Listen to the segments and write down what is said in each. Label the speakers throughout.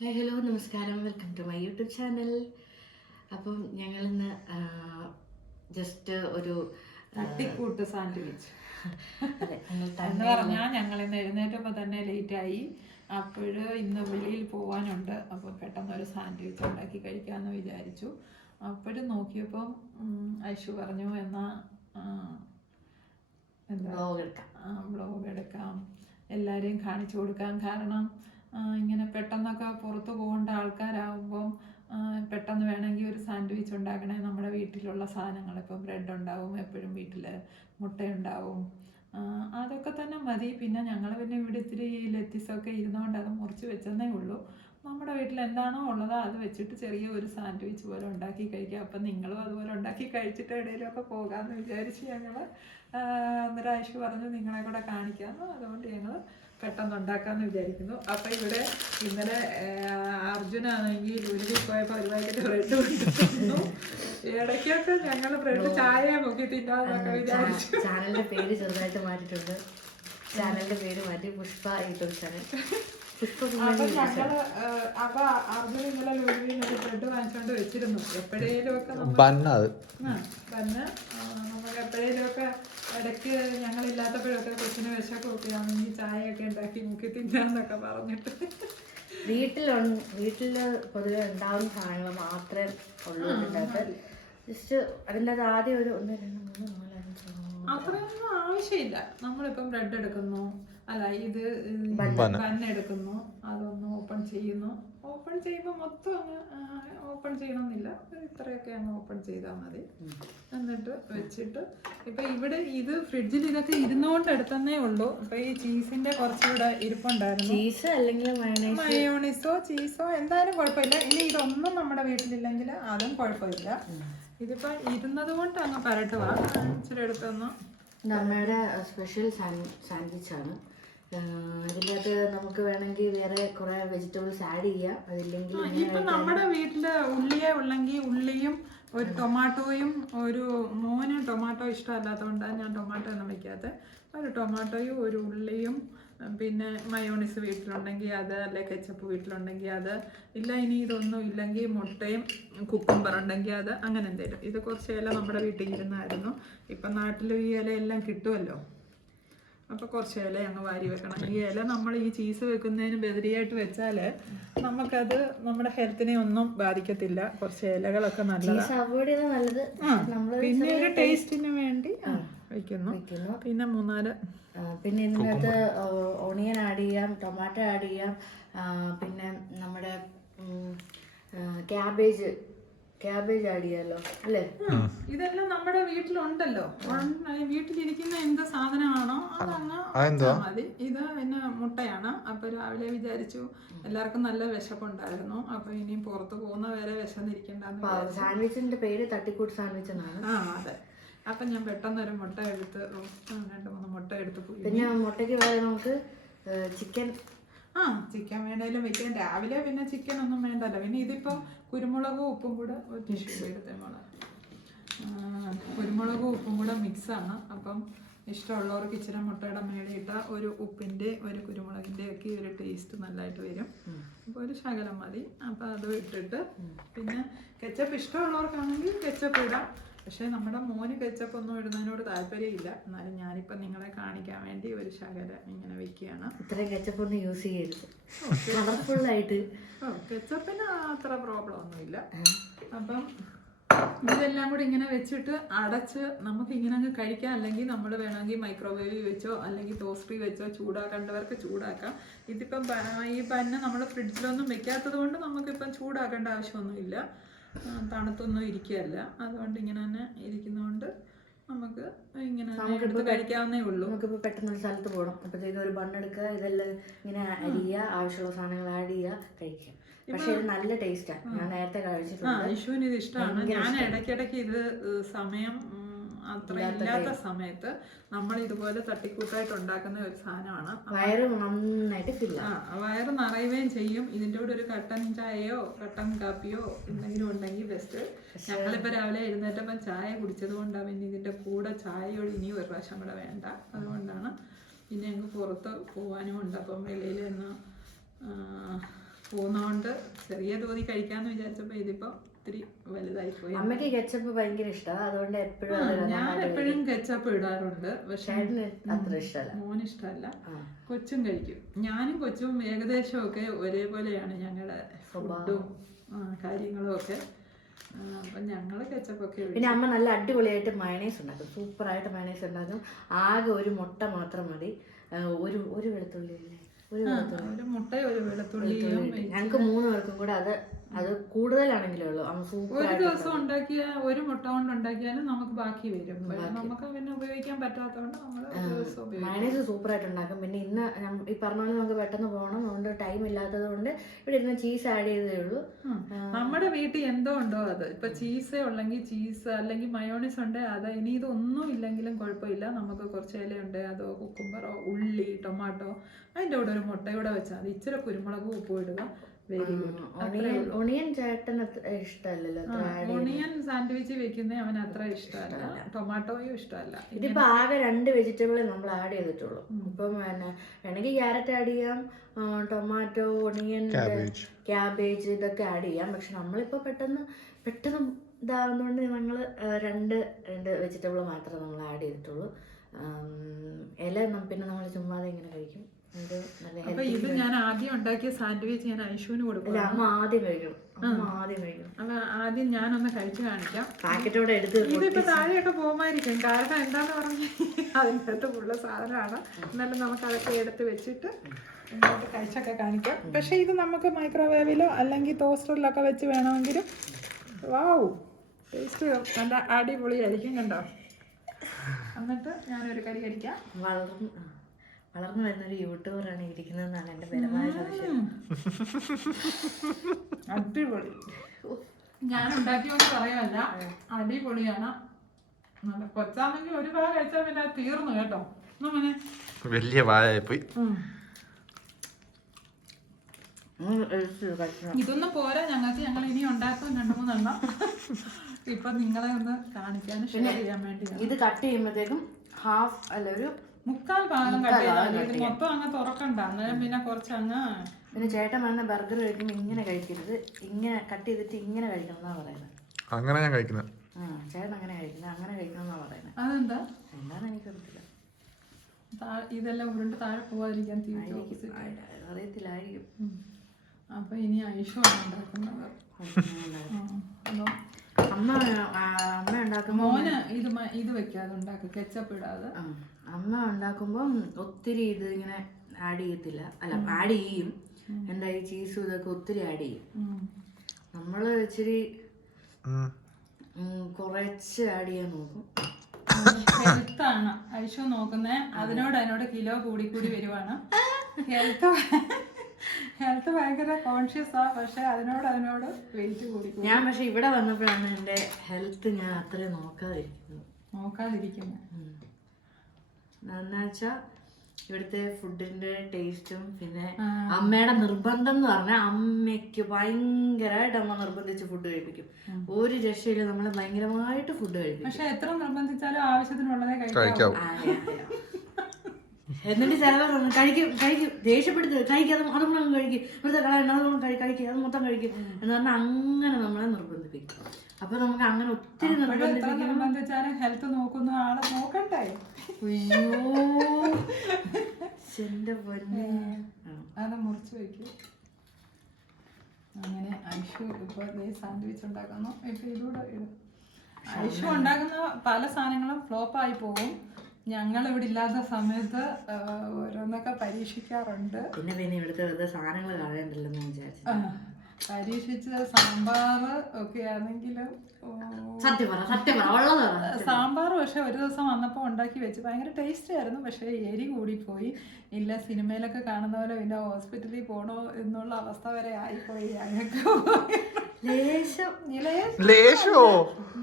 Speaker 1: Hi hello നമസ്കാരം. Welcome to my YouTube channel അപ്പം ഞങ്ങളിന്ന് ജസ്റ്റ് ഒരു
Speaker 2: തട്ടിക്കൂട്ട് സാൻഡ്വിച്ച്. എന്ന് പറഞ്ഞാൽ ഞങ്ങൾ ഇന്ന് എഴുന്നേറ്റപ്പോൾ തന്നെ ലേറ്റ് ആയി അപ്പോൾ ഇന്ന് വെളിയിൽ പോകാനുണ്ട് അപ്പോൾ പെട്ടെന്ന് ഒരു സാൻഡ്വിച്ച് ഉണ്ടാക്കി കഴിക്കാമെന്ന് വിചാരിച്ചു. അപ്പോഴും നോക്കിയപ്പം ഐഷു പറഞ്ഞു എന്നാ ബ്ലോഗ് എന്താ
Speaker 1: വ്ലോഗ് എടുക്കാം.
Speaker 2: ബ്ലോഗ് എടുക്കാം. എല്ലാവരെയും കാണിച്ചു കൊടുക്കാം കാരണം ഇങ്ങനെ പെട്ടെന്നൊക്കെ പുറത്ത് പോകേണ്ട ആൾക്കാരാകുമ്പം പെട്ടെന്ന് വേണമെങ്കിൽ ഒരു സാൻഡ്വിച്ച് ഉണ്ടാക്കണേ. നമ്മുടെ വീട്ടിലുള്ള സാധനങ്ങൾ ഇപ്പോൾ ബ്രെഡ് ഉണ്ടാവും എപ്പോഴും വീട്ടിൽ മുട്ടയുണ്ടാവും. അതൊക്കെ തന്നെ മതി. പിന്നെ ഞങ്ങൾ പിന്നെ ഇവിടെ ഇത്തിരി ലെത്തിസൊക്കെ ഇരുന്നുകൊണ്ട് അത് മുറിച്ച് വെച്ചെന്നേ ഉള്ളൂ. നമ്മുടെ വീട്ടിൽ എന്താണോ ഉള്ളത് അത് വെച്ചിട്ട് ചെറിയ ഒരു സാൻഡ്വിച്ച് പോലെ ഉണ്ടാക്കി കഴിക്കാം. അപ്പം നിങ്ങളും അതുപോലെ ഉണ്ടാക്കി കഴിച്ചിട്ട് എവിടെയെങ്കിലുമൊക്കെ പോകാമെന്ന് വിചാരിച്ച് ഞങ്ങൾ അന്നേരം ആയിഷ് പറഞ്ഞു നിങ്ങളെ കൂടെ കാണിക്കാമെന്ന്. അതുകൊണ്ട് ഞങ്ങൾ പെട്ടെന്ന് ഉണ്ടാക്കാമെന്ന് വിചാരിക്കുന്നു. അപ്പൊ ഇവിടെ ഇന്നലെ അർജുനാണെങ്കിൽ ഉരുവിൽ പോയപ്പോൾ ഒരു ബ്രെഡ് കൊണ്ടുവന്നു. ഇടയ്ക്കൊക്കെ ഞങ്ങൾ ബ്രെഡ് ചായ മുക്കി തിന്നാന്നൊക്കെ വിചാരിച്ചു.
Speaker 1: ചാനലിന്റെ പേര് ചെറുതായിട്ട് മാറ്റിട്ടുണ്ട് ചാനലിന്റെ പേര് മാറ്റി പുഷ്പ യൂട്യൂബ് ചാനൽ
Speaker 2: അപ്പൊ ഞങ്ങൾ അപ്പൊ അർജുൻ ഇന്നലെ ഒരു ബ്രെഡ് വാങ്ങിച്ചോണ്ട് വെച്ചിരുന്നു. എപ്പോഴേലും ഒക്കെ നമ്മൾ എപ്പോഴേലും ഒക്കെ ഇടയ്ക്ക് ഞങ്ങളില്ലാത്തപ്പോഴൊക്കെ കൊച്ചിന് വിശക്കൊക്കെ ആണെങ്കിൽ ചായയൊക്കെ ഉണ്ടാക്കി മുക്കി തിന്നാന്നൊക്കെ പറഞ്ഞിട്ട്.
Speaker 1: വീട്ടിൽ വീട്ടിൽ പൊതുവെ ഉണ്ടാവുന്ന സാധനങ്ങൾ മാത്രമേ ഉള്ളൂ ജസ്റ്റ് അതിന്റെ അത്. ആദ്യം ഒരു ഒന്ന് രണ്ട് മൂന്ന് നാല് അഞ്ച് ആറ്.
Speaker 2: അത്രയൊന്നും ആവശ്യമില്ല. നമ്മളിപ്പം ബ്രെഡ് എടുക്കുന്നു അല്ല ഇത് എടുക്കുന്നു. അതൊന്ന് ഓപ്പൺ ചെയ്യുന്നു. ഓപ്പൺ ചെയ്യുമ്പോൾ മൊത്തം അങ്ങ് ഓപ്പൺ ചെയ്യണമെന്നില്ല ഒരു ഇത്രയൊക്കെ അങ്ങ് ഓപ്പൺ ചെയ്താൽ മതി. എന്നിട്ട് വെച്ചിട്ട് ഇപ്പൊ ഇവിടെ ഇത് ഫ്രിഡ്ജിൽ ഇതൊക്കെ ഇരുന്നുകൊണ്ട് എടുത്തന്നേ ഉള്ളൂ. ഇപ്പൊ ഈ ചീസിന്റെ കുറച്ചുകൂടെ ഇരിപ്പുണ്ടായിരുന്നു.
Speaker 1: ചീസ് അല്ലെങ്കിൽ മയോണീസോ?
Speaker 2: ചീസോ എന്തായാലും കുഴപ്പമില്ല. ഇനി ഇതൊന്നും നമ്മുടെ വീട്ടിലില്ലെങ്കിൽ അതും കുഴപ്പമില്ല. ഇതിപ്പോ ഇരുന്നത് കൊണ്ട് അങ്ങ് പരട്ടുക ഇച്ചിരി എടുത്തൊന്ന്
Speaker 1: നമ്മുടെ സ്പെഷ്യൽ സാൻഡ്വിച്ചാണ്. ആണ് ഇതിനകത്ത് നമുക്ക് വേണമെങ്കിൽ വേറെ കുറെ വെജിറ്റബിൾസ് ആഡ് ചെയ്യാം. അതില്ലെങ്കിൽ
Speaker 2: ഇപ്പൊ നമ്മുടെ വീട്ടിൽ ഉള്ളിയെ ഉള്ളെങ്കിൽ ഉള്ളിയും ഒരു ടൊമാറ്റോയും ഒരു മോന് ടൊമാറ്റോ ഇഷ്ടമല്ലാത്തതുകൊണ്ടാണ് ഞാൻ ടൊമാറ്റോ ഒന്നും വെക്കാത്തത് ഒരു ടൊമാറ്റോയും ഒരു ഉള്ളിയും പിന്നെ മയോണിസ് വീട്ടിലുണ്ടെങ്കിൽ അത് അല്ലെ കെച്ചപ്പ് വീട്ടിലുണ്ടെങ്കിൽ അത് ഇല്ല ഇനി ഇതൊന്നും ഇല്ലെങ്കിൽ മുട്ടയും കുക്കുംബർ ഉണ്ടെങ്കിൽ അത് അങ്ങനെ എന്തെങ്കിലും ഇത് കുറച്ച് ഇല നമ്മുടെ വീട്ടിൽ ഇരുന്നായിരുന്നു ഇപ്പം നാട്ടിൽ ഈ ഇല എല്ലാം കിട്ടുമല്ലോ. അപ്പോൾ കുറച്ച് ഇല അങ്ങ് വാരി വെക്കണം. ഈ ഇല നമ്മൾ ഈ ചീസ് വെക്കുന്നതിന് ബദരിയായിട്ട് വെച്ചാൽ നമുക്കത് നമ്മുടെ ഹെൽത്തിനെ ഒന്നും ബാധിക്കത്തില്ല. കുറച്ച് ഇലകളൊക്കെ
Speaker 1: നല്ലത്. നമ്മൾ
Speaker 2: പിന്നെ ഒരു ടേസ്റ്റിന് വേണ്ടി വെക്കുന്നു.
Speaker 1: വെക്കുന്നു.
Speaker 2: പിന്നെ
Speaker 1: മൂന്നാൽ പിന്നെ ഇതിനകത്ത് ഓണിയൻ ആഡ് ചെയ്യാം ടൊമാറ്റോ ആഡ് ചെയ്യാം. പിന്നെ നമ്മുടെ ക്യാബേജ് ക്യാബേജ് ആഡ് അല്ലേ?
Speaker 2: ഇതെല്ലാം നമ്മുടെ വീട്ടിലുണ്ടല്ലോ. വീട്ടിലിരിക്കുന്ന എന്ത് സാധനമാണോ അതങ്ങ് മതി ഇത് പിന്നെ മുട്ടയാണ്. അപ്പൊ രാവിലെ വിചാരിച്ചു എല്ലാവർക്കും നല്ല വിശപ്പുണ്ടായിരുന്നു. അപ്പൊ ഇനി പുറത്തു പോകുന്ന വരെ വിശന്നിരിക്കണ്ടെന്ന്.
Speaker 1: സാൻഡ്വിച്ചിന്റെ പേര് തട്ടിക്കൂട്ട് സാൻഡ്വിച്ച് എന്നാണ്.
Speaker 2: ആ അതെ. അപ്പൊ ഞാൻ പെട്ടെന്ന് ഒരു മുട്ട എടുത്ത് രണ്ട് മൂന്ന് മുട്ട എടുത്ത് പോയി
Speaker 1: പിന്നെ മുട്ടയ്ക്ക് പകരം നമുക്ക് ചിക്കൻ
Speaker 2: ആ ചിക്കൻ വേണേലും വെക്കാം രാവിലെ പിന്നെ ചിക്കൻ ഒന്നും വേണ്ടല്ലോ. പിന്നെ ഇതിപ്പോ കുരുമുളകും ഉപ്പും കൂടെ ഒരു ടിഷ്യൂ എടുത്തേ മോളെ. കുരുമുളകും ഉപ്പും കൂടെ മിക്സ് ആണ്. അപ്പം ഇഷ്ടമുള്ളവർക്ക് ഇച്ചിരി മുട്ടയുടെ മേടിയിട്ട ഒരു ഉപ്പിന്റെ ഒരു കുരുമുളകിന്റെ ഒക്കെ ഒരു ടേസ്റ്റ് നല്ലതായിട്ട് വരും. അപ്പോൾ ഒരു ശകലം മതി. അപ്പോൾ അത് ഇട്ടിട്ട് പിന്നെ കെച്ചപ്പ് ഇഷ്ടമുള്ളവർക്കാണെങ്കിൽ കെച്ചപ്പ് ഇടാം. പക്ഷേ നമ്മുടെ മോന് കെച്ചപ്പ് ഒന്നും ഇടുന്നതിനോട് താല്പര്യമില്ല. എന്നാലും ഞാനിപ്പോൾ നിങ്ങളെ കാണിക്കാൻ വേണ്ടി ഒരു ശകല ഇങ്ങനെ വെക്കുകയാണ്.
Speaker 1: ഇത്രയും കെച്ചപ്പ് ഒന്നും യൂസ് ചെയ്യരുത്. കളർഫുള്ളായിട്ട്
Speaker 2: ഓ കെച്ചപ്പിന് അത്ര പ്രോബ്ലം ഒന്നുമില്ല അപ്പം ഇതെല്ലാം കൂടി ഇങ്ങനെ വെച്ചിട്ട് അടച്ച് നമുക്ക് ഇങ്ങനെ അങ്ങ് കഴിക്കാം. അല്ലെങ്കിൽ നമ്മൾ വേണമെങ്കിൽ മൈക്രോവേവിൽ വെച്ചോ അല്ലെങ്കിൽ ടോസ്റ്ററിൽ വെച്ചോ ചൂടാക്കേണ്ടവർക്ക് ചൂടാക്കാം. ഇതിപ്പം ഈ പന്ന നമ്മൾ ഫ്രിഡ്ജിലൊന്നും വെക്കാത്തത് കൊണ്ട് നമുക്കിപ്പം ചൂടാക്കേണ്ട ആവശ്യമൊന്നുമില്ല. തണുത്തൊന്നും ഇരിക്കുകയല്ല. അതുകൊണ്ട് ഇങ്ങനെ തന്നെ ഇരിക്കുന്നതുകൊണ്ട് നമുക്ക് ഇങ്ങനെ എടുത്ത് കഴിക്കാവുന്നേ ഉള്ളൂ.
Speaker 1: നമുക്കിപ്പോൾ പെട്ടെന്ന് ഒരു സ്ഥലത്ത് പോകണം അപ്പോഴത്തേക്ക് ഒരു ബണ്ണെടുക്കുക ഇതെല്ലാം ഇങ്ങനെ അരിയുക ആവശ്യമുള്ള സാധനങ്ങൾ ആഡ് ചെയ്യുക കഴിക്കുക പക്ഷെ ഇത് നല്ല ടേസ്റ്റാണ് ഞാൻ നേരത്തെ കഴിച്ചിട്ടുണ്ട്.
Speaker 2: ഇത് ഇഷ്ടമാണ്. ഞാൻ ഇടയ്ക്കിടയ്ക്ക് ഇത് സമയം അത്ര ഇല്ലാത്ത സമയത്ത് നമ്മൾ ഇതുപോലെ തട്ടിക്കൂട്ടായിട്ട് ഉണ്ടാക്കുന്ന ഒരു സാധനമാണ്.
Speaker 1: വയറ് നന്നായിട്ട്
Speaker 2: ആ വയറ് നിറയുകയും ചെയ്യും. ഇതിന്റെ കൂടെ ഒരു കട്ടൻ ചായയോ കട്ടൻ കാപ്പിയോ എന്തെങ്കിലും ഉണ്ടെങ്കിൽ ബെസ്റ്റ് ഞങ്ങളിപ്പോൾ രാവിലെ എഴുന്നേറ്റപ്പം ചായ കുടിച്ചത് കൊണ്ടാണ് പിന്നെ ഇതിന്റെ കൂടെ ചായയോട് ഇനി ഒരു പ്രാവശ്യം കൂടെ വേണ്ട. അതുകൊണ്ടാണ് പിന്നെ ഞങ്ങൾക്ക് പുറത്ത് പോകാനും ഉണ്ട്. അപ്പം വെളിയിൽ നിന്ന് പോകുന്നതുകൊണ്ട് ചെറിയ തോതി കഴിക്കാമെന്ന് വിചാരിച്ചപ്പോൾ ഇതിപ്പോൾ ഇത്തിരി വലുതായി പോയി.
Speaker 1: അമ്മയ്ക്ക് കെച്ചപ്പ് ഭയങ്കര ഇഷ്ടമാണ് അതുകൊണ്ട് എപ്പോഴും
Speaker 2: ഞാൻ എപ്പോഴും കെച്ചപ്പ് ഇടാറുണ്ട്. പക്ഷെ
Speaker 1: അത്ര ഇഷ്ടമല്ല
Speaker 2: മോന് ഇഷ്ടമല്ല കൊച്ചും കഴിക്കും. ഞാനും കൊച്ചും ഏകദേശം ഒക്കെ ഒരേപോലെയാണ് ഞങ്ങളുടെ ഫുഡും കാര്യങ്ങളും ഒക്കെ.
Speaker 1: പിന്നെ അമ്മ നല്ല അടിപൊളിയായിട്ട് മയണൈസ് ഉണ്ടാക്കും. സൂപ്പറായിട്ട് മയണൈസ് ഉണ്ടാക്കും. ആകെ ഒരു മുട്ട മാത്രം മതി. ഒരു ഒരു വെളുത്തുള്ളി ഇല്ലേ ഒരു വെളുത്തുള്ളി.
Speaker 2: ഒരു വെളുത്തുള്ളിയും
Speaker 1: ഞങ്ങൾക്ക് മൂന്ന് പേർക്കും കൂടെ അത് അത് കൂടുതലാണെങ്കിലേ ഉള്ളൂ.
Speaker 2: ഒരു ദിവസം ഉണ്ടാക്കിയ ഒരു മുട്ട കൊണ്ട് ഉണ്ടാക്കിയാലും നമുക്ക് ബാക്കി വരും. നമുക്ക് പിന്നെ ഉപയോഗിക്കാൻ പറ്റാത്തതുകൊണ്ട് നമ്മൾ ഒരു
Speaker 1: സൂപ്പർ ആയിട്ട് ഉണ്ടാക്കും. പിന്നെ ഇന്ന് ഈ പറഞ്ഞ പോലെ നമുക്ക് പെട്ടെന്ന് പോകണം. അതുകൊണ്ട് ടൈം ഇല്ലാത്തത് കൊണ്ട് ഇവിടെ ഇരുന്ന് ചീസ് ആഡ് ചെയ്തേ ഉള്ളൂ.
Speaker 2: നമ്മുടെ വീട്ടിൽ എന്തോ ഉണ്ടോ അത്? ഇപ്പൊ ചീസ് ഉള്ളെങ്കിൽ ചീസ് അല്ലെങ്കിൽ മയോണൈസ് ഉണ്ട്. അത് ഇനി ഇതൊന്നും ഇല്ലെങ്കിലും കുഴപ്പമില്ല. നമുക്ക് കുറച്ച് ഉണ്ട്. അതോ കുക്കുംബറോ ഉള്ളി ടൊമാറ്റോ അതിന്റെ കൂടെ ഒരു മുട്ടയൂടെ വെച്ചാൽ മതി. ഇച്ചിരി കുരുമുളക് ഉപ്പ് ഇടുക. Very good.
Speaker 1: ഒണിയൻ ഒണിയൻ ഇഷ്ടമല്ലല്ലോ.
Speaker 2: ഓണിയൻ സാൻഡ്വിച്ച് വെക്കുന്ന അവന് അത്ര ഇഷ്ടമല്ല. ടൊമാറ്റോയും ഇഷ്ടമല്ല.
Speaker 1: ഇതിപ്പോ ആകെ രണ്ട് വെജിറ്റബിൾ നമ്മൾ ആഡ് ചെയ്തിട്ടുള്ളൂ. ഇപ്പം പിന്നെ വേണമെങ്കിൽ ക്യാരറ്റ് ആഡ് ചെയ്യാം ടൊമാറ്റോ ഒണിയൻ ക്യാബേജ് ഇതൊക്കെ ആഡ് ചെയ്യാം. പക്ഷെ നമ്മളിപ്പോ പെട്ടെന്ന് പെട്ടെന്ന് ഇതാവുന്നതുകൊണ്ട് ഞങ്ങൾ രണ്ട് രണ്ട് വെജിറ്റബിൾ മാത്രമേ നമ്മൾ ആഡ് ചെയ്തിട്ടുള്ളൂ. ഇല പിന്നെ നമ്മൾ ചുമ്മാതെ ഇങ്ങനെ കഴിക്കും.
Speaker 2: അപ്പൊ ഇത് ഞാൻ ആദ്യം ഉണ്ടാക്കിയ സാൻഡ്വിച്ച് ഞാൻ ഐഷുവിന് കൊടുക്കും
Speaker 1: അമ്മ ആദ്യം കഴിക്കണം അമ്മ ആദ്യം കഴിക്കണം
Speaker 2: അപ്പൊ ആദ്യം ഞാനൊന്ന് കഴിച്ചു കാണിക്കാം.
Speaker 1: പാക്കറ്റോടെ എടുത്ത്
Speaker 2: ഇതിപ്പോ താഴെയൊക്കെ പോകുമായിരിക്കും. കാരണം എന്താന്ന് പറഞ്ഞാൽ അതിന്റെ അകത്ത് ഉള്ള സാധനമാണ്. എന്നാലും നമുക്ക് അതൊക്കെ എടുത്ത് വെച്ചിട്ട് ഇങ്ങോട്ട് കഴിച്ചൊക്കെ കാണിക്കാം. പക്ഷേ ഇത് നമുക്ക് മൈക്രോവേവിലോ അല്ലെങ്കിൽ ടോസ്റ്ററിലൊക്കെ വെച്ച് വേണമെങ്കിലും വാവു ടേസ്റ്റ് നല്ല അടിപൊളിയായിരിക്കും കണ്ടോ? എന്നിട്ട് ഞാനൊരു കടി കഴിക്കാം.
Speaker 1: വളർന്ന് വളർന്നു വരുന്ന ഒരു യൂട്യൂബറാണ് ഇരിക്കുന്നതെന്നാണ് എന്റെ പരമായ സംശയം.
Speaker 2: അടിപൊളി. ഞാൻ ഉണ്ടാക്കിയോണ്ട് പറയുമല്ല അടിപൊളിയാണ്. നല്ല കൊച്ചാണെങ്കിൽ ഒരു ഭാഗം കഴിച്ചാൽ പിന്നെ തീർന്നു കേട്ടോ. മോനെ.
Speaker 3: വലിയ
Speaker 1: കഴിച്ചു.
Speaker 2: ഇതൊന്നും പോരാ ഞങ്ങൾക്ക്. ഞങ്ങൾ ഇനി ഉണ്ടാക്കും രണ്ടു മൂന്നെണ്ണം. ഇപ്പൊ നിങ്ങളെ ഒന്ന് കാണിക്കാനും ഷെയർ ചെയ്യാൻ വേണ്ടി
Speaker 1: ഇത് കട്ട് ചെയ്യുമ്പോഴത്തേക്കും ഹാഫ് അല്ല ഒരു
Speaker 2: മുക്കാൽ ഭാഗം കട്ട് ചെയ്താൽ മതി. മൊത്തം അങ്ങ് തുറക്കണ്ട. അന്നേരം പിന്നെ കുറച്ച് അങ്ങ്
Speaker 1: പിന്നെ ചേട്ടൻ പറഞ്ഞ ബർഗർ കഴിക്കുമ്പോൾ ഇങ്ങനെ കഴിക്കരുത്. ഇങ്ങനെ കട്ട് ചെയ്തിട്ട് ഇങ്ങനെ കഴിക്കണം എന്നാ പറയുന്നത്.
Speaker 3: അങ്ങനെ ഞാൻ കഴിക്കുന്നത്.
Speaker 1: ആ ചേട്ടൻ അങ്ങനെ കഴിക്കുന്നത് അങ്ങനെ കഴിക്കണം എന്നാ പറയുന്നത്
Speaker 2: അതെന്താ?
Speaker 1: എന്താണെന്ന് എനിക്കറിയത്തില്ല.
Speaker 2: ഇതെല്ലാം ഉരുണ്ട് താഴെ പോവാതിരിക്കാൻ
Speaker 1: അറിയത്തില്ലായിരിക്കും.
Speaker 2: അപ്പൊ ഇനി ഐഷോ ഉണ്ടാക്കുന്നത്.
Speaker 1: അമ്മ അമ്മ ഉണ്ടാക്കുമ്പോൾ
Speaker 2: മോന് ഇത് ഇത് വെക്കാതെ ഉണ്ടാക്കും കെച്ചപ്പ് ഇടാതെ.
Speaker 1: അമ്മ ഉണ്ടാക്കുമ്പോൾ ഒത്തിരി ഇത് ഇങ്ങനെ ആഡ് ചെയ്യത്തില്ല. അല്ല ആഡ് ചെയ്യും. എന്താ ഈ ചീസും ഇതൊക്കെ ഒത്തിരി ആഡ് ചെയ്യും.
Speaker 2: നമ്മൾ
Speaker 1: നമ്മൾ ഇച്ചിരി കുറച്ച് ആഡ് ചെയ്യാൻ നോക്കും.
Speaker 2: ഹെൽത്താണ്. ഐശോ നോക്കുന്നേ. അതിനോട് അതിനോട് കിലോ കൂടി കൂടി വരുവാണ്. ഹെൽത്ത് ഭയങ്കര കോൺഷ്യസ് ആ പക്ഷെ അതിനോട് അതിനോട് വെയിറ്റ് കൂടി
Speaker 1: ഞാൻ പക്ഷെ ഇവിടെ വന്നപ്പോഴാണ് എന്റെ ഹെൽത്ത് ഞാൻ അത്രയും നോക്കാതിരിക്കുന്നത്.
Speaker 2: നോക്കാതിരിക്കുന്നു.
Speaker 1: എന്താ വെച്ചാൽ ഇവിടുത്തെ ഫുഡിന്റെ ടേസ്റ്റും പിന്നെ. അമ്മയുടെ നിർബന്ധം എന്ന് പറഞ്ഞാൽ അമ്മയ്ക്ക് ഭയങ്കരമായിട്ട് അമ്മ നിർബന്ധിച്ച് ഫുഡ് കഴിപ്പിക്കും. ഒരു രക്ഷയില്ല നമ്മളെ ഭയങ്കരമായിട്ട് ഫുഡ് കഴിപ്പിക്കും.
Speaker 2: പക്ഷെ എത്ര നിർബന്ധിച്ചാലും ആവശ്യത്തിനുള്ളതേ കഴിക്കാവൂ
Speaker 3: കഴിക്കാവും
Speaker 1: ആ, അതെ, അതെ. എന്നിട്ട് ചിലവർ കഴിക്കും കഴിക്കും ദേഷ്യപ്പെടുത്ത് കഴിക്കും അത് അത് കൂടെ കഴിക്കും. ഇവിടുത്തെ കളയണ്ട അത് കൂടെ കഴി കഴിക്കും അത് മൊത്തം കഴിക്കും എന്ന് പറഞ്ഞാൽ അങ്ങനെ നമ്മളെ നിർബന്ധിപ്പിക്കും. അപ്പൊ നമുക്ക് അങ്ങനെ ഒത്തിരി
Speaker 2: നിർബന്ധിച്ചാലും ഹെൽത്ത് നോക്കുന്ന ആളെ നോക്കണ്ടേ?
Speaker 1: അയ്യോ. എന്റെ പൊന്നെ.
Speaker 2: അത് മുറിച്ച് വെക്കും. അങ്ങനെ ഐഷു ഇപ്പൊ സാൻഡ്വിച്ച് ഉണ്ടാക്കുന്നു. ഇപ്പൊ ഇതൂടെ ഐഷു ഉണ്ടാക്കുന്ന പല സാധനങ്ങളും ഫ്ലോപ്പായി പോകും. ഞങ്ങൾ ഇവിടെ ഇല്ലാത്ത സമയത്ത് ഓരോന്നൊക്കെ പരീക്ഷിക്കാറുണ്ട്.
Speaker 1: പിന്നെ പിന്നെ ഇവിടുത്തെ വെറുതെ സാധനങ്ങൾ കളയണ്ടല്ലോ എന്ന് വിചാരിച്ചു
Speaker 2: പരീക്ഷിച്ച് സാമ്പാർ ഒക്കെ ആണെങ്കിലും
Speaker 1: സത്യം പറ സത്യം പറ
Speaker 2: സാമ്പാർ പക്ഷെ ഒരു ദിവസം വന്നപ്പോൾ ഉണ്ടാക്കി വെച്ച് ഭയങ്കര ടേസ്റ്റ് ആയിരുന്നു. പക്ഷേ എരി കൂടിപ്പോയി. ഇല്ല സിനിമയിലൊക്കെ കാണുന്ന പോലെ പിന്നെ ഹോസ്പിറ്റലിൽ പോണോ എന്നുള്ള അവസ്ഥ വരെ ആയിപ്പോയി. ഞങ്ങൾക്ക്
Speaker 1: ലേശം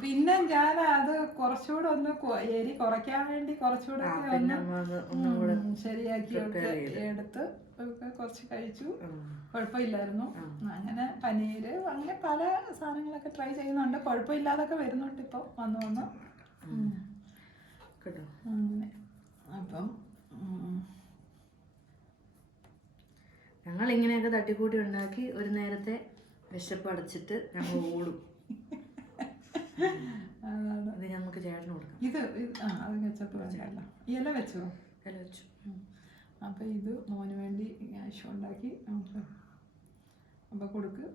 Speaker 2: പിന്നെ ഞാൻ അത് കുറച്ചുകൂടെ ഒന്ന് എരി കുറയ്ക്കാൻ വേണ്ടി കുറച്ചുകൂടെ ഒന്ന് ശരിയാക്കി എടുത്ത് കുറച്ച് കഴിച്ചു. കുഴപ്പമില്ലായിരുന്നു. അങ്ങനെ പനീര് അങ്ങനെ പല സാധനങ്ങളൊക്കെ ട്രൈ ചെയ്യുന്നുണ്ട്. കുഴപ്പമില്ലാതൊക്കെ വരുന്നുണ്ട് ഇപ്പൊ വന്നു വന്ന്. അപ്പം
Speaker 1: ഞങ്ങൾ ഇങ്ങനെയൊക്കെ തട്ടിക്കൂട്ടി ഉണ്ടാക്കി ഒരു നേരത്തെ വിശപ്പ് അടച്ചിട്ട് ഞങ്ങൾ ഓടും.
Speaker 2: അതാണ്.
Speaker 1: അത് ഞങ്ങൾക്ക് ചേട്ടന് കൊടുക്കാം
Speaker 2: ഇത് ആ അത് വെച്ചപ്പോൾ ഇല വെച്ചോ?
Speaker 1: ഇല വെച്ചു.
Speaker 2: അപ്പം ഇത് മോന് വേണ്ടി ക്യാഷ് ഉണ്ടാക്കി അപ്പൊ കൊടുക്ക്.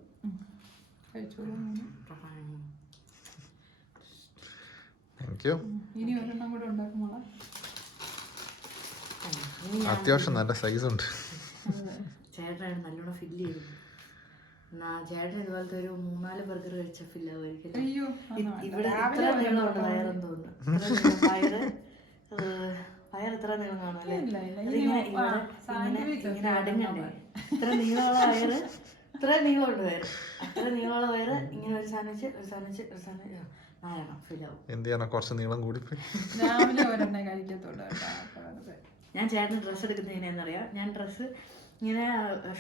Speaker 2: കഴിച്ചോളൂ ഇനി ഒരെണ്ണം കൂടെ ഉണ്ടാക്കും മോളെ.
Speaker 3: അത്യാവശ്യം നല്ല സൈസ് ഉണ്ട്.
Speaker 1: ചേട്ടനാണ് നല്ലോണം ഫില്ല് ചെയ്തു ചേട്ടൻ ഇതുപോലത്തെ ഒരു മൂന്നാൽ ബർഗർ കഴിച്ച ഫില്ലാവുമായിരിക്കും
Speaker 2: അയ്യോ
Speaker 1: ഇവിടെ ഇത്ര നീളമുണ്ട് വയറെന്ന് തോന്നുന്നു നീളം വയറ് വയർ ഇത്ര കാണും അല്ലേ? ഇങ്ങനെ ഇത്ര നീളമുള്ള വയറ് ഇത്ര നീളമുണ്ട് വയറ് അത്ര നീളമുള്ള വയറ് ഇങ്ങനെ ഒരു സാധനിച്ച് ഒരു സാധനിച്ച് ഒരു
Speaker 3: എന്ത് ചെയ്യാനാ കുറച്ച് നീളം
Speaker 2: കൂടി
Speaker 1: ഞാൻ ചേട്ടന് ഡ്രസ്സ് എടുക്കുന്നതിനെന്നറിയാം ഞാൻ ഡ്രസ്സ് ഇങ്ങനെ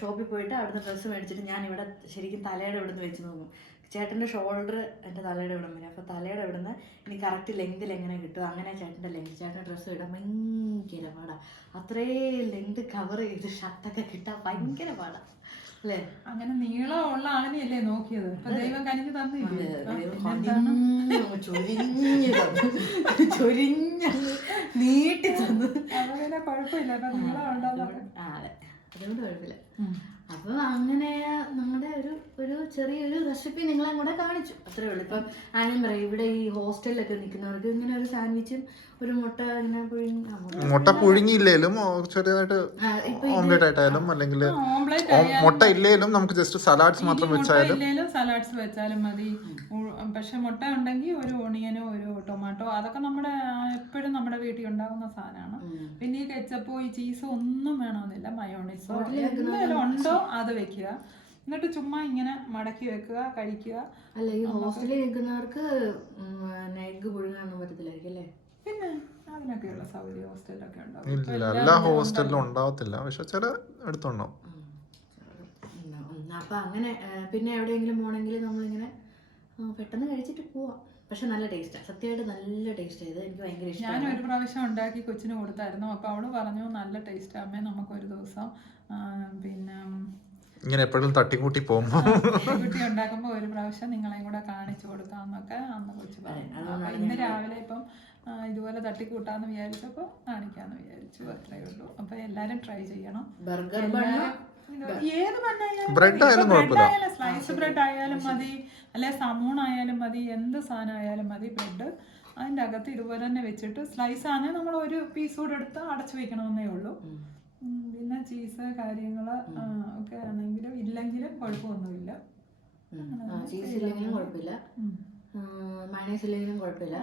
Speaker 1: ഷോപ്പിൽ പോയിട്ട് അവിടുന്ന് ഡ്രസ്സ് മേടിച്ചിട്ട് ഞാൻ ഇവിടെ ശരിക്കും തലയുടെ ഇവിടുന്ന് വെച്ച് നോക്കും. ചേട്ടന്റെ ഷോൾഡർ എന്റെ തലയുടെ ഇവിടെ വരും. അപ്പോൾ തലയുടെ ഇവിടെ നിന്ന് ഇനി കറക്റ്റ് ലെങ്തിൽ എങ്ങനെ കിട്ടും? അങ്ങനെ ചേട്ടന്റെ ലെങ്ത് ചേട്ടന്റെ ഡ്രസ്സ് ഇടാൻ ഭയങ്കര പാടാ. അത്രേ ലെങ്ത് കവർ ചെയ്ത് ഷർട്ടൊക്കെ കിട്ടാൻ ഭയങ്കര പാടാ. അല്ലേ?
Speaker 2: അങ്ങനെ നീളമുള്ള ആളിനെയല്ലേ നോക്കിയത്? ദൈവം കനിഞ്ഞു തന്നില്ലേ?
Speaker 1: ചൊരിഞ്ഞ് നീട്ടി തന്നു.
Speaker 2: അത് പിന്നെ കുഴപ്പമില്ല. നീളം
Speaker 1: അതെ അതുകൊണ്ട് കുഴപ്പമില്ല. അപ്പം അങ്ങനെ നമ്മുടെ ഒരു ഒരു ചെറിയൊരു റെസിപ്പി നിങ്ങളെ കൂടെ കാണിച്ചു. അത്രേ ഉള്ളൂ. ഇപ്പം ആനും പറയും ഇവിടെ ഈ ഹോസ്റ്റലിലൊക്കെ നിൽക്കുന്നവർക്ക് ഇങ്ങനെ ഒരു സാൻഡ്വിച്ചും ഒരു മുട്ട ഇങ്ങനെ പുഴുങ്ങി മുട്ട-
Speaker 3: പുഴുങ്ങിയില്ലേലും ചെറിയതായിട്ട് ഓംലെറ്റ് ആയിട്ടായാലും അല്ലെങ്കിൽ മുട്ട ഇല്ലേലും നമുക്ക് ജസ്റ്റ് സലാഡ്സ് മാത്രം
Speaker 2: വെച്ചാലും സലാഡ്സ് വെച്ചാലും മതി. പക്ഷെ മുട്ട ഉണ്ടെങ്കിൽ ഒരു ഓണിയനോ ഒരു ടൊമാറ്റോ അതൊക്കെ നമ്മുടെ എപ്പോഴും നമ്മുടെ വീട്ടിൽ ഉണ്ടാകുന്ന സാധനമാണ്. പിന്നെ ഈ കെച്ചപ്പോ ഈ ചീസോ ഒന്നും വേണമെന്നില്ല. മയോണൈസോ എന്തെങ്കിലും ഉണ്ടോ അത് വെക്കുക. എന്നിട്ട് ചുമ്മാ ഇങ്ങനെ മടക്കി വെക്കുക കഴിക്കുക.
Speaker 1: അല്ല ഈ ഹോസ്റ്റലിൽ നിൽക്കുന്നവർക്ക് നൈഗ് പുഴുങ്ങാനൊന്നും പറ്റത്തില്ലായിരിക്കും അല്ലേ?
Speaker 2: പിന്നെ അതിനൊക്കെയുള്ള സൗകര്യം ഹോസ്റ്റലിലൊക്കെ ഉണ്ടാവും. എല്ലാം
Speaker 3: ഹോസ്റ്റലിലും ഉണ്ടാവത്തില്ല. പക്ഷെ ചില അടുത്തുണ്ടാവും.
Speaker 1: അപ്പൊ അങ്ങനെ പിന്നെ എവിടെയെങ്കിലും പോകണമെങ്കിൽ നമ്മളിങ്ങനെ പെട്ടെന്ന് കഴിച്ചിട്ട് പോവാം. പക്ഷെ നല്ല ടേസ്റ്റാണ് സത്യമായിട്ട് നല്ല ടേസ്റ്റ് ചെയ്ത് എനിക്ക് ഭയങ്കര
Speaker 2: ഞാൻ ഒരു പ്രാവശ്യം ഉണ്ടാക്കി കൊച്ചിന് കൊടുത്തായിരുന്നു. അപ്പൊ അവൾ പറഞ്ഞു നല്ല ടേസ്റ്റ് അമ്മേ നമുക്ക് ഒരു ദിവസം പിന്നെ
Speaker 3: ഇങ്ങനെ എപ്പോഴും തട്ടിക്കൂട്ടി പോകുമ്പോൾ
Speaker 2: കുട്ടി ഉണ്ടാക്കുമ്പോൾ ഒരു പ്രാവശ്യം നിങ്ങളെയും കൂടെ കാണിച്ചു കൊടുക്കാന്നൊക്കെ അന്ന് കൊച്ചു പറഞ്ഞു. അപ്പൊ ഇന്ന് രാവിലെ ഇപ്പം ഇതുപോലെ തട്ടിക്കൂട്ടാന്ന് വിചാരിച്ചപ്പോ കാണിക്കാന്ന് വിചാരിച്ചു അത്രേ ഉള്ളൂ. അപ്പൊ എല്ലാരും ട്രൈ ചെയ്യണം.
Speaker 1: ബർഗർ
Speaker 2: ഏത്
Speaker 3: ബ്രെഡ് ആയാലും കുഴപ്പമില്ല.
Speaker 2: സ്ലൈസ് ബ്രെഡ് ആയാലും മതി. അല്ലെ സമൂൺ ആയാലും മതി എന്ത് സാധനം ആയാലും മതി ബ്രെഡ്. അതിന്റെ അകത്ത് ഇതുപോലെ തന്നെ വെച്ചിട്ട് സ്ലൈസ് ആണെങ്കിൽ നമ്മൾ ഒരു പീസ് കൂടെ എടുത്ത് അടച്ചു വെക്കണമെന്നേ ഉള്ളൂ. പിന്നെ ചീസ് കാര്യങ്ങൾ ഒക്കെ ആണെങ്കിലും ഇല്ലെങ്കിലും കുഴപ്പമൊന്നുമില്ല.
Speaker 1: ചീസ് ഇല്ലെങ്കിലും കുഴപ്പമില്ല. മയണൈസ് ഇല്ലെങ്കിലും കുഴപ്പമില്ല.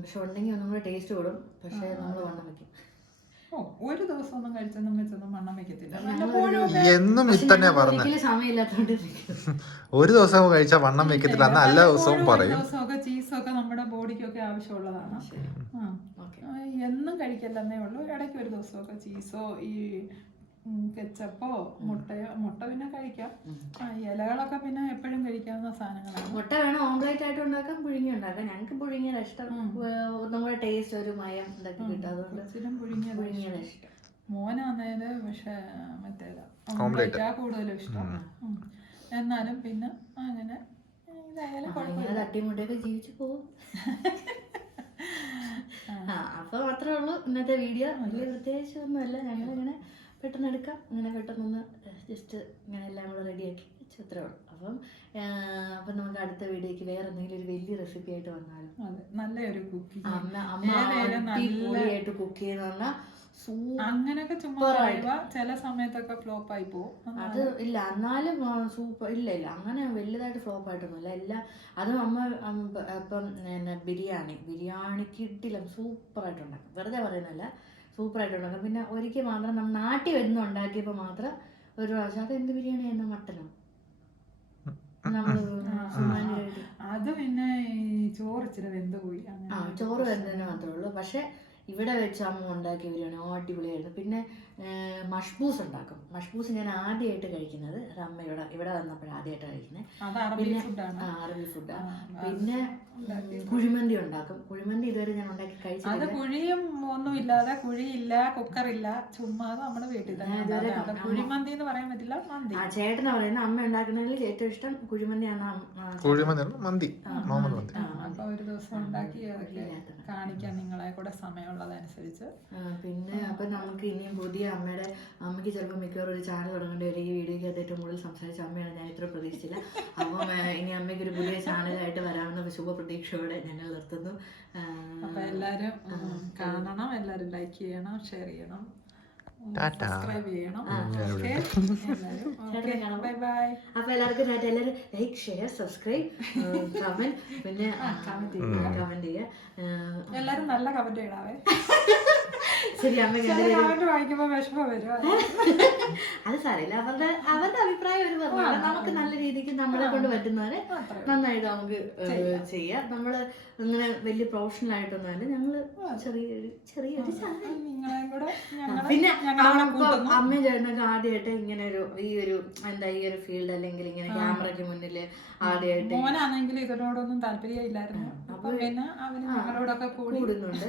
Speaker 1: പക്ഷെ ഉണ്ടെങ്കിൽ ഒന്നും കൂടെ ടേസ്റ്റ് കൂടും. പക്ഷെ നമ്മൾ വണ്ണം വെക്കും.
Speaker 2: ഒരു ദിവസം ഒന്നും കഴിച്ചൊന്നും വെച്ചൊന്നും മണ്ണം വെക്കത്തില്ല.
Speaker 3: എന്നും ഇത്തന്നെ
Speaker 1: പറഞ്ഞു. സമയമില്ലാത്തോണ്ട്
Speaker 3: ഒരു ദിവസം കഴിച്ചാൽ വണ്ണം വെക്കത്തില്ല. എന്നാ എല്ലാ ദിവസവും പറയും.
Speaker 2: ദിവസമൊക്കെ ചീസൊക്കെ നമ്മുടെ ബോഡിക്കൊക്കെ ആവശ്യമുള്ളതാണ്. ആ.
Speaker 1: ഓക്കെ.
Speaker 2: എന്നും കഴിക്കല്ലെന്നേ ഉള്ളൂ. ഇടയ്ക്ക് ഒരു ദിവസമൊക്കെ ചീസോ ഈ കെച്ചപ്പോ മുട്ടയോ മുട്ട പിന്നെ കഴിക്കാം. ഇലകളൊക്കെ പിന്നെ എപ്പോഴും കഴിക്കാവുന്ന സാധനങ്ങളാണ്.
Speaker 1: മുട്ട വേണം ഓംലേറ്റ് ആയിട്ട് ഉണ്ടാക്കാം പുഴുങ്ങി ഉണ്ടാക്കാം. ഞങ്ങൾക്ക് പുഴുങ്ങിയത് ഇഷ്ടം. നമ്മുടെ ടേസ്റ്റ് ഒരു മയം ഇതൊക്കെ കിട്ടും. അതുകൊണ്ട്
Speaker 2: ഇച്ചിരി പുഴുങ്ങിയത്
Speaker 1: പുഴുങ്ങിയത് ഇഷ്ടം.
Speaker 2: മോനാന്നേത് പക്ഷെ മറ്റേതാ. ഓംലെറ്റാ കൂടുതലും ഇഷ്ടം. എന്നാലും പിന്നെ അങ്ങനെ ഇതായാലും കുഴപ്പമില്ല.
Speaker 1: ജീവിച്ചു പോകും. ആ. അപ്പൊ മാത്രമേ ഉള്ളൂ ഇന്നത്തെ വീഡിയോ. വലിയ പ്രത്യേകിച്ച് ഒന്നുമല്ല. ഞങ്ങളിങ്ങനെ പെട്ടെന്ന് എടുക്കാം. ഇങ്ങനെ പെട്ടെന്നൊന്ന് ജസ്റ്റ് ഇങ്ങനെ എല്ലാം കൂടെ റെഡിയാക്കി അത്രേ ഉള്ളൂ. അപ്പം അപ്പം നമുക്ക് അടുത്ത വീഡിയോക്ക് വേറെ എന്തെങ്കിലും ഒരു വലിയ റെസിപ്പി ആയിട്ട് വന്നാലും?
Speaker 2: നല്ലൊരു കുക്കിംഗ്
Speaker 1: അമ്മ അമ്മ
Speaker 2: ഏതായാലും നല്ല
Speaker 1: അടിപൊളിയായിട്ട് കുക്ക് ചെയ്യുന്ന പറഞ്ഞാൽ
Speaker 2: അങ്ങനെയൊക്കെ ചുമ്മാ ചില സമയത്തൊക്കെ ഫ്ലോപ്പ് ആയി പോകും
Speaker 1: അത് ഇല്ല. എന്നാലും സൂപ്പർ ഇല്ല ഇല്ല. അങ്ങനെ വലുതായിട്ട് ഫ്ലോപ്പ് ആയിട്ടൊന്നുമില്ല. എല്ലാ അതും അമ്മ ഇപ്പം ബിരിയാണി. ബിരിയാണി കിട്ടില്ല സൂപ്പർ ആയിട്ടുണ്ടാക്കും വെറുതെ പറയുന്നല്ല സൂപ്പറായിട്ട് ഉണ്ടാക്കും പിന്നെ ഒരിക്കൽ മാത്രം നമ്മൾ നാട്ടിൽ വരുന്ന ഉണ്ടാക്കിയപ്പോൾ മാത്രം ഒരു പ്രാവശ്യം അത് എന്ത് ബിരിയാണിയായിരുന്നു? മട്ടനോ?
Speaker 2: അത് പിന്നെ ചോറ് ഇച്ചിരി വെന്ത് പോയി.
Speaker 1: ആ ചോറ് വരുന്നതിന് മാത്രമേ ഉള്ളൂ. പക്ഷെ ഇവിടെ വെച്ച് അമ്മ ഉണ്ടാക്കിയ ബിരിയാണി അടിപൊളിയായിരുന്നു. പിന്നെ മഷ്ബൂസ് ഉണ്ടാക്കും. മഷ്ബൂസ് ഞാൻ ആദ്യമായിട്ട് കഴിക്കുന്നത് അത് അമ്മ ഇവിടെ വന്നപ്പോഴാണ് ആദ്യമായിട്ട് കഴിക്കുന്നത്.
Speaker 2: അത് അറബി
Speaker 1: പിന്നെ
Speaker 2: ഫുഡാണ്
Speaker 1: അറബി ഫുഡാണ് പിന്നെ. കുഴിമന്തി ഉണ്ടാക്കും. കുഴിമന്തി ഇതുവരെ ഞാൻ ഉണ്ടാക്കി കഴിച്ചത്
Speaker 2: കുഴിയും ഒന്നും ഇല്ലാതെ കുഴിയില്ല കുക്കറില്ല ചുമ്മാ നമ്മുടെ വീട്ടിൽ. കുഴിമന്തി എന്ന് പറയാൻ പറ്റില്ല മന്തി.
Speaker 1: ആ ചേട്ടനാ പറയുന്നത് അമ്മ ഉണ്ടാക്കുന്നതിൽ ഏറ്റവും ഇഷ്ടം കുഴിമന്തിയാണ്
Speaker 3: കുഴിമന്തി മന്തി.
Speaker 1: ആ,
Speaker 2: അപ്പൊ ഒരു ദിവസം ഉണ്ടാക്കി കാണിക്കാൻ നിങ്ങളെ കൂടെ സമയമുള്ളതനുസരിച്ച്
Speaker 1: ആ, പിന്നെ അപ്പൊ നമുക്ക് ഇനിയും പുതിയ അമ്മയുടെ അമ്മയ്ക്ക് ചിലപ്പോൾ മിക്കവാറും ഒരു ചാനൽ തുടങ്ങേണ്ടി വരും. ഈ വീഡിയോയ്ക്ക് ഏറ്റവും കൂടുതൽ സംസാരിച്ച അമ്മയാണ്. ഞാൻ ഇത്ര പ്രതീക്ഷിച്ചില്ല. അപ്പം ഇനി അമ്മയ്ക്ക് ഒരു പുതിയ ചാനലായിട്ട് വരാമെന്ന ശുഭ പ്രതീക്ഷയോടെ ഞങ്ങൾ നിർത്തുന്നു. എല്ലാവരും
Speaker 2: അപ്പൊ എല്ലാരും കാണണം എല്ലാവരും ലൈക്ക് ചെയ്യണം ഷെയർ ചെയ്യണം.
Speaker 3: ടാറ്റാ.
Speaker 1: അപ്പൊ എല്ലാവർക്കും ടാറ്റ എല്ലാവരും ലൈക്ക് ഷെയർ സബ്സ്ക്രൈബ് കമന്റ് പിന്നെ കമന്റ് ചെയ്യുക.
Speaker 2: എല്ലാരും നല്ല കമന്റ് ഇടാവേ.
Speaker 1: ശരി
Speaker 2: വായിക്കുമ്പോ വിഷമം വരും.
Speaker 1: അത് സാരമില്ല. അവരുടെ അവരുടെ അഭിപ്രായം ഒരു പറഞ്ഞു നമുക്ക് നല്ല രീതിക്ക് നമ്മളെ കൊണ്ട് പറ്റുന്നവരെ നന്നായിട്ട് നമുക്ക് ചെയ്യാം. നമ്മൾ അങ്ങനെ വലിയ പ്രൊഫഷണൽ ആയിട്ടൊന്നുമല്ല. ഞങ്ങൾ ചെറിയൊരു ചെറിയൊരു പിന്നെ അമ്മയും ചേട്ടനൊക്കെ ആദ്യമായിട്ട് ഇങ്ങനെ ഒരു ഈ ഒരു എന്താ ഈ ഒരു ഫീൽഡ് അല്ലെങ്കിൽ ഇങ്ങനെ ക്യാമറയ്ക്ക് മുന്നിൽ ആദ്യമായിട്ട്
Speaker 2: മോനാണെങ്കിൽ ഇതിനോടൊന്നും താല്പര്യമില്ലായിരുന്നു.
Speaker 1: കൂടുന്നുണ്ട്.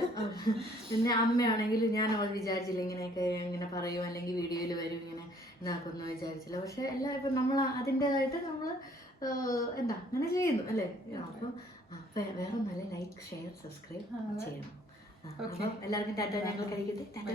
Speaker 1: പിന്നെ അമ്മയാണെങ്കിൽ ഞാൻ അവൾ വിചാരിച്ചില്ല ഇങ്ങനെയൊക്കെ ഇങ്ങനെ പറയും അല്ലെങ്കിൽ വീഡിയോയിൽ വരും ഇങ്ങനെ ഇതാക്കുമെന്ന് വിചാരിച്ചില്ല. പക്ഷെ എല്ലാം ഇപ്പം നമ്മൾ അതിന്റെതായിട്ട് നമ്മൾ എന്താ അങ്ങനെ ചെയ്യുന്നു അല്ലേ? അപ്പം വേറെ നല്ല ലൈക്ക് ഷെയർ സബ്സ്ക്രൈബ് ചെയ്യണം. എല്ലാവർക്കും ടാറ്റ ഞങ്ങൾ കഴിക്കട്ടെ. ടാറ്റ